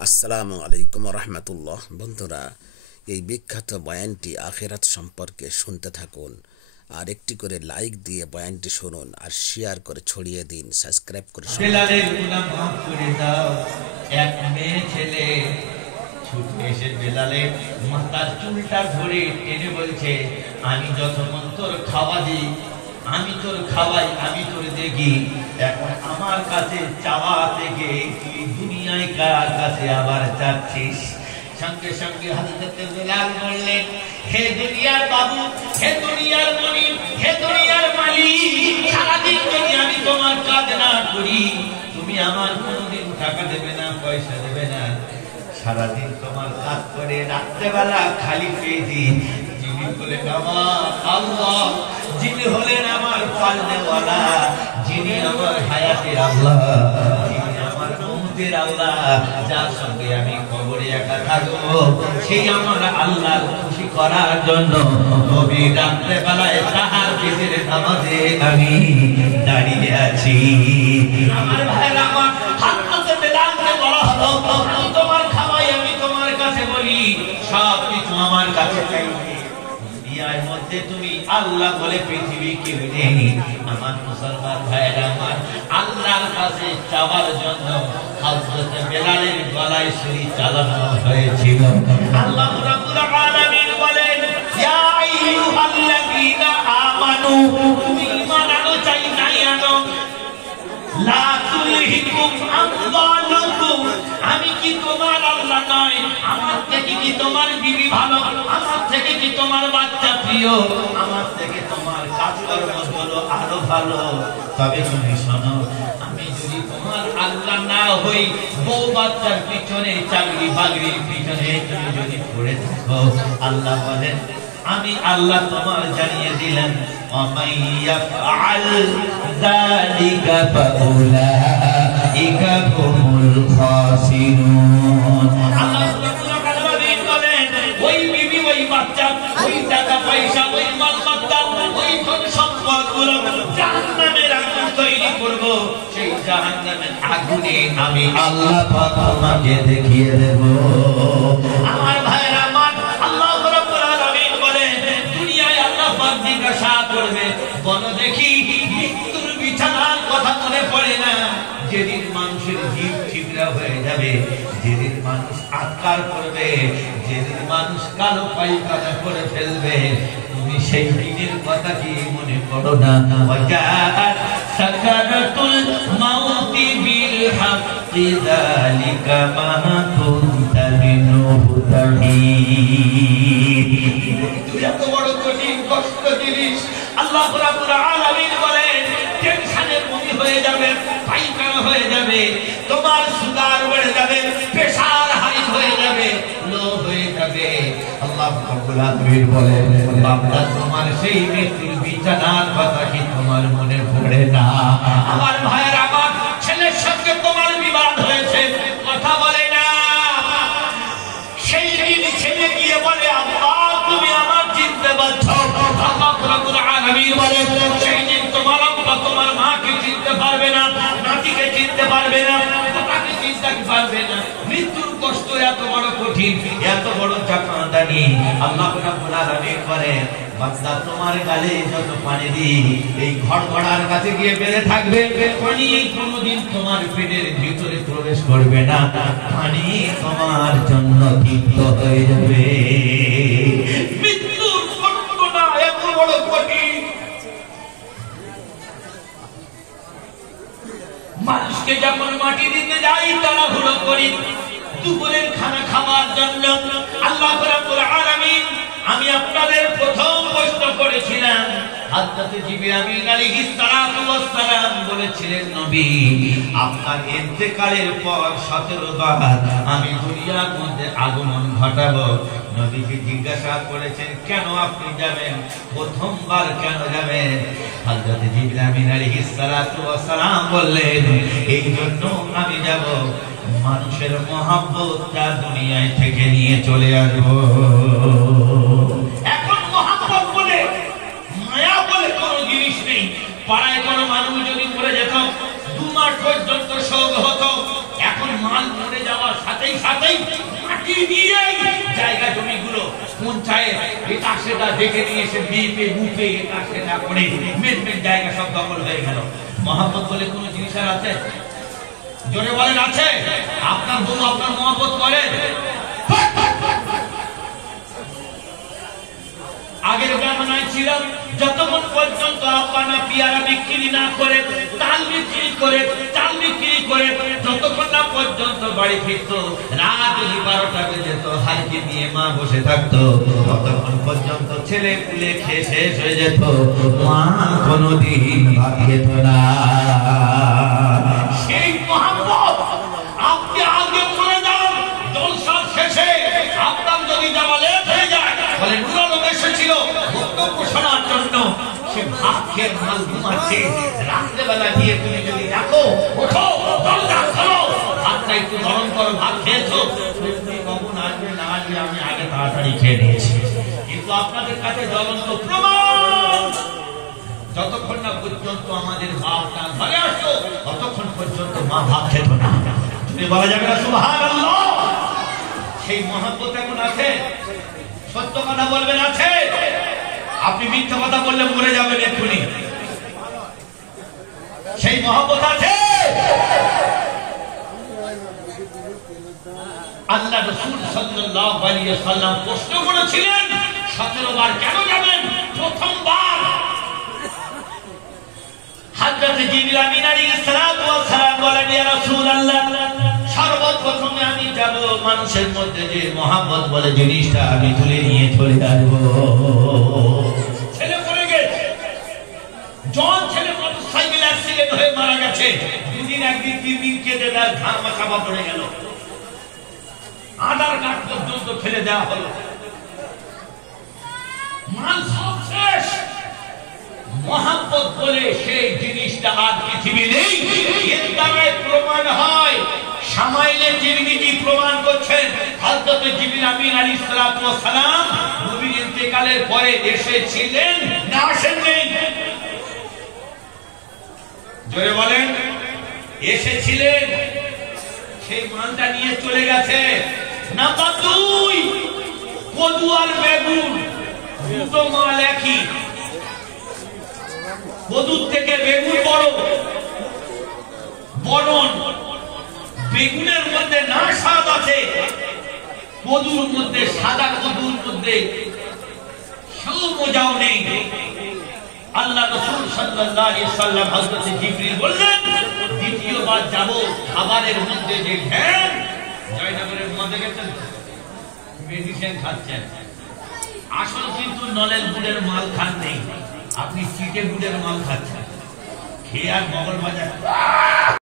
আসসালামু আলাইকুম রহমতুল্লাহ। বন্ধুরা, এই বিখ্যাত বয়ানটি আখিরাত সম্পর্কে শুনতে থাকুন, আর একটি করে লাইক দিয়ে বয়ানটি শুনুন, আর শেয়ার করে ছড়িয়ে দিন, সাবস্ক্রাইব করে বেলালের গুনাহ মাফ করে দাও। এক মেয়ে ছেলে ছুটে এসে বেলালের মাথার চুলটা ধরে টেনে বলছে, আমি যতক্ষণ তোর খাওয়া দিই, আমি তোর খাওয়াই, আমি তোর দেখি, এখন আমার কাছে চাওয়া থেকে তুই দুনিয়ায় কার কাছে আবার চাচ্ছিস? সঙ্গে সঙ্গে হযরতে বেলাল বললেন, হে দুনিয়ার বাবু, হে দুনিয়ার মনিব, হে দুনিয়ার মালিক, সারাদিন যদি আমি তোমার কাজ না করি, তুমি আমার কোনোদিন টাকা দেবে না, পয়সা দেবে না। সারাদিন তোমার কাজ করে রাত্রেবেলা খালি পেয়েছি, যিনি হলেন আমার আল্লাহ, যিনি হলেন আমার পালনেওয়ালা, যিনি আমার হায়াতের আল্লাহ, যিনি আমার মৌতের আল্লাহ, যার সঙ্গে আমি কবরে একা থাকবো, সেই আমার আল্লাহর খুশি করার জন্য নবী রাত্রেবেলায় তাহাজ্জুদের নামাজে আমি দাঁড়িয়ে আছি। আমার ভাইরা, আমার হযরতে বেলালকে বলা হলো, তোমার খাওয়াই, আমি তোমার কাছে বলি, সব কিছু আমার কাছে চাইবে। দুনিয়ার মধ্যে তুমি আল্লাহ বলে পৃথিবী কেউ নেই। আমার মুসলমান ভাইরা, আমার আল্লাহর কাছে চাওয়ার জন্য হযরতে বেলালের গলায় ছুরি চালানো হয়েছিল। আল্লাহ রাব্বুল আলামিন বলেন, ইয়া আইয়ুহাল্লাযীনা আমানু, তুমি ঈমান আনো চাই নাই আনো, লা তুলহিকুম আমওয়ালুকুম, আমি কি তোমার আল্লাহ নয়? আমার থেকে কি তোমার বিবি ভালো? আমার থেকে কি তোমার বাচ্চা প্রিয়? আমার থেকে তোমার কাজকর্মগুলো আরো ভালো? তবে তুমি শোনো, আমি যদি তোমার আল্লাহ না হই, বউ বাচ্চার পিছনে, চাকরি বাকরির পিছনে তুমি যদি পড়ে থাকো, আল্লাহ বলেন, আমি আল্লাহ তোমার জানিয়ে দিলেন, وَمَن يَفْعَلْ ذَلِكَ فَأُولَٰئِكَ هُمُ الْخَاسِرُونَ। আল্লাহ রাব্বুল আলামিন বলেন, ওই বিবি, ওই বাচ্চা, ওই টাকা পয়সা, ওই মালমাত্তা, ওই ধন সম্পদগুলো জাহান্নামের আগুন তৈরি করব, সেই জাহান্নামের আগুনে আমি আল্লাহ পাক তোমাকে দেখিয়ে দেব। আমার ভাইরা, আমার আল্লাহ রাব্বুল আলামিন বলেন, দুনিয়ায় আল্লাহ পাক জিজ্ঞাসা করবে, বলো দেখি মৃত্যুর বিছানার কথা মনে পড়ে না? যেদিন মানুষের জীব ঠিকরা হয়ে যাবে, যেদিন মানুষ আত্মার করবে, যেদিন মানুষ কালো পায়খানা করে ফেলবে, তুমি সেই দিনের কথা কি মনে করো না? ওয়াজাআত সাকারাতুল মাউতি বিল হাক্কি যালিকা মা কুনতা মিনহু তাহিদ। এত বড় কঠিন কষ্ট জিনিস আল্লাহ রাব্বুল আলামিন বলেন, টেনশনের মনি হয়ে যাবে, পায়খানা হয়ে যাবে, তোমার সুগার বেড়ে যাবে, প্রেসার হাই হয়ে যাবে, লো হয়ে যাবে। আল্লাহ রাব্বুল আলামিন বলেন, বান্দা, তোমার সেই মৃত্যুর বিছানার কথা কি তোমার মনে পড়ে না? আমার ভাইয়ের, আমার ছেলের সঙ্গে তোমার বিবাদ হয়েছে, কথা বলে না। সেই দিন ছেলে গিয়ে বলে, আব্বা তুমি আমার চিনতে পারছো? আল্লাহ রাব্বুল আলামিন বলেন, সেই দিন তোমার আব্বা তোমার মাকে চিনতে পারবে না, নাতিকে চিনতে পারবে না, পিতাকে চিনতে পারবে না। মৃত্যুর কষ্ট এত বড় কঠিন, এত বড় চাকাদানি। আল্লাহ রাব্বুল আলামিন বলেন, বান্দা, তোমার গালে যত পানি দিই, এই ঘড়ঘড়ার কাছে গিয়ে বেড়ে থাকবে, পানি কোনোদিন তোমার পেটের ভিতরে প্রবেশ করবে না, পানি তোমার জন্য তৃপ্ত হয়ে যাবে। মৃত্যুর কষ্টটা এত বড় কঠিন। মানুষকে যখন মাটি দিতে যাই, তাড়াহুড়ো করি দুপুরের খানা খাওয়ার জন্য। আল্লাহ রাব্বুল আলামিন, আমি আপনাদের প্রথম প্রশ্ন করেছিলাম, হযরত জিবরিল আমিন আলাইহিস সালাতু ওয়াস সালাম বলেছিলেন, নবী, আপনার ইন্তেকালের পর 17 বার আমি দুনিয়ার মধ্যে আগমন ঘটাবো। নবীজি জিজ্ঞাসা করেছেন, কেন আপনি যাবেন? প্রথমবার কেন যাবেন? হযরত জিবরিল আমিন আলাইহিস সালাতু ওয়াস সালাম বললেন, এই জন্য আমি যাব, মানুষের মহব্বতটা দুনিয়ায় থেকে নিয়ে চলে আসবো। এখন মহব্বত বলে, মায়া বলে কোনো জিনিস নেই। পাড়ায় কোনো মানুষ যদি মরে যেত, 2 মাস পর্যন্ত শোক হতো। এখন মাল মরে যাওয়ার সাথেই সাথেই মাটি দিয়ে জায়গা জমিগুলো পঞ্চায়েত এটা সেটা দেখে নিয়ে এসে বিপে বুপে এটা সেটা করে মেন মেন জায়গা সব দখল হয়ে গেল। মহব্বত বলে কোন জিনিস আর আছে? জোরে বলেন আছে? আপনার বউ আপনার মহব্বত করে? আগের জামানায় ছিল যতক্ষণ পর্যন্ত আপানা পিয়ারা বিক্রি না করে চাল বিক্রি করে যতক্ষণ না পর্যন্ত বাড়ি ফিরতো, রাত যদি 12টা বেজে যেত, হালকি নিয়ে মা বসে থাকতো, ততক্ষণ পর্যন্ত ছেলে পুলে খেয়ে শেষ হয়ে যেত, মা কোনদিন ভাত খেত না। সেই মহব্বত আপনি আগে মরে যান, জলসার শেষে আপনার যদি যাওয়া লেট হয়ে যায়, বলে নুরালো এসেছিল বক্তব্য শোনার জন্য, সে ভাত খেয়ে মাল ঘুমাচ্ছে, রাত্রেবেলা গিয়ে তুমি যদি দেখো, ওঠো দরজা খোলো, ভাতটা একটু গরম করো, ভাত খেয়েছো, কখন আসবে না আসবে আমি আগে তাড়াতাড়ি খেয়ে নিয়েছি। কিন্তু আপনাদের কাছে জ্বলন্ত প্রমাণ, যতক্ষণ না পর্যন্ত আমাদের বাপটা ঘরে আসতো ততক্ষণ পর্যন্ত মা ভাত খেত না। তুমি বলা যাবে না সুবহানাল্লাহ? সেই মহব্বত এখন আছে? সত্য কথা বলবেন আছে? আপনি মিথ্যা কথা বললে মরে যাবেন এক্ষুনি। সেই মহব্বত আছে? আল্লাহ রাসূল সাল্লাল্লাহু আলাইহি ওয়াসাল্লাম প্রশ্ন করেছিলেন 17 বার কেন যাবেন? প্রথমবার হযরত জিবরিল আমিন আলাইহিস সালাতু ওয়াস সালাম বলেন, ইয়া রাসূলুল্লাহ, সর্বপ্রথমে আমি যাব মানুষের মধ্যে যে মহব্বত বলে জিনিসটা আমি তুলে নিয়ে চলে আসবো। ছেলে পড়ে গেছে, জন ছেলে মোটরসাইকেল অ্যাক্সিডেন্ট হয়ে মারা গেছে, দুদিন একদিন 3 দিন কেটে তার ঘাড় চাপা পড়ে গেল, আধার কার্ড পর্যন্ত ফেলে দেওয়া হলো, মাল সব শেষ। মহব্বত বলে সেই জিনিসটা আর পৃথিবী নেই। এর দ্বারা প্রমাণ হয়, শামাইলে তিরমিজি প্রমাণ করছেন হযরত জিবরিল আমিন আলাইহিস সালাতু ওয়াস সালাম নবীর ইন্তেকালের পরে এসেছিলেন না আসেননি? জোরে বলেন, এসেছিলেন। সেই মালটা নিয়ে চলে গেছে। নাম্বার 2, কদু আর বেগুন দুটো মাল একই, কদুর থেকে বেগুন বড়, বরণ বেগুনের মধ্যে না স্বাদ আছে, কদুর মধ্যে, সাদা কদুর মধ্যে মজাও নেই। আল্লাহ রাসূল সাল্লাল্লাহু আলাইহি ওয়াসাল্লাম হযরত জিবরিল বললেন, দ্বিতীয়বার যাব, খাবারের মধ্যে যে ঘ্যান, জয়নগরের মধ্যে গেছেন মেডিসিন খাচ্ছেন, আসল কিন্তু নলেন গুড়ের মাল খান নেই, আপনি চিটে গুড়ের মাল খাচ্ছেন, খেয়ে আর মগল বাজার